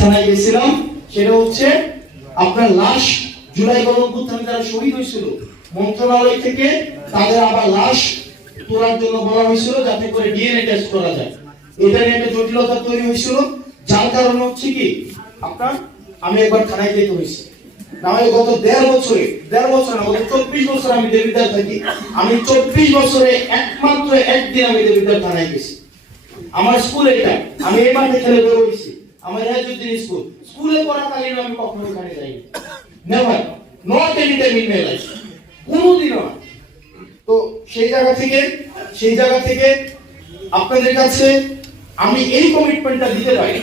থানায় গেছিলাম, সেটা হচ্ছে আপনার লাশ জুলাই যারা শহীদ হয়েছিল, মন্ত্রণালয় থেকে তাদের আবার লাশ তোলার জন্য বলা হয়েছিল যাতে করে ডিএনএ টেস্ট করা যায়। এটা নিয়ে একটা জটিলতা তৈরি হয়েছিল, যার কারণে হচ্ছে কি, আপনার আমি একবার থানায় যেতে গত দেড় বছরে, দেড় বছর না চব্বিশ বছর আমি দেবিদ্বার থাকি। আমি চব্বিশ বছরে একমাত্র একদিন আমি থানায় গেছি। আমার স্কুল এটা, আমি এই মাঠে বড় হয়েছি। আমার হেজুদ্দিন স্কুল। স্কুলে পড়াকালীন আমি কখনো ওখানে যাইনি। Never not any time in my life কোনোদিনও না। তো সেই জায়গা থেকে সেই জায়গা থেকে আপনাদের কাছে আমি এই কমিটমেন্টটা দিতে পারি।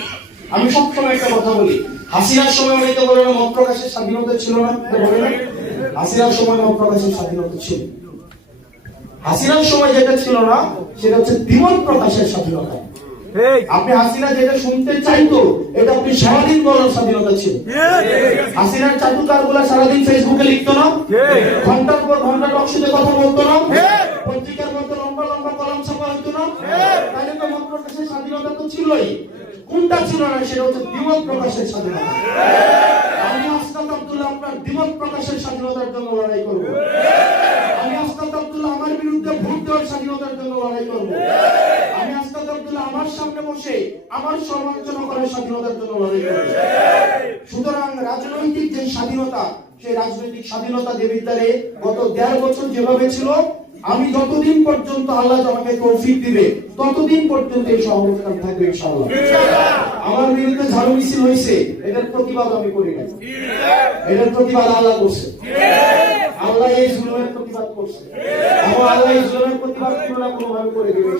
আমি সবসময় একটা কথা বলি হাসিনার সময় অনেকে বলে না মত প্রকাশের স্বাধীনতা ছিল না বলে না? হাসিনার সময় মত প্রকাশের স্বাধীনতা ছিল। হাসিনার সময় যেটা ছিল না সেটা হচ্ছে দ্বিমত প্রকাশের স্বাধীনতা। আপনি হাসিনা যেটা শুনতে চাইতো ছিলই। কোনটা ছিল না সেটা হচ্ছে দ্বিমত প্রকাশের স্বাধীনতা। আমি আব্দুল্লাহ আপনার দ্বিমত প্রকাশের স্বাধীনতার জন্য আমার বিরুদ্ধে ভোট দেওয়ার স্বাধীনতার জন্য লড়াই করব। আমার সমালোচনা ছিল, আমি যতদিন পর্যন্ত আল্লাহ আমাকে তৌফিক দিবে, ততদিন পর্যন্ত এই সহযোগিতা থাকবে আমার বিরুদ্ধে ঝাড়ু মিছিল হয়েছে, এটার প্রতিবাদ আমি করি না এটার প্রতিবাদ আল্লাহ করছে। আল্লাহ এই জুলুমের প্রতিবাদ করছে আল্লাহ এই জুলুমের প্রতিবাদ কোনো না করে দিবে।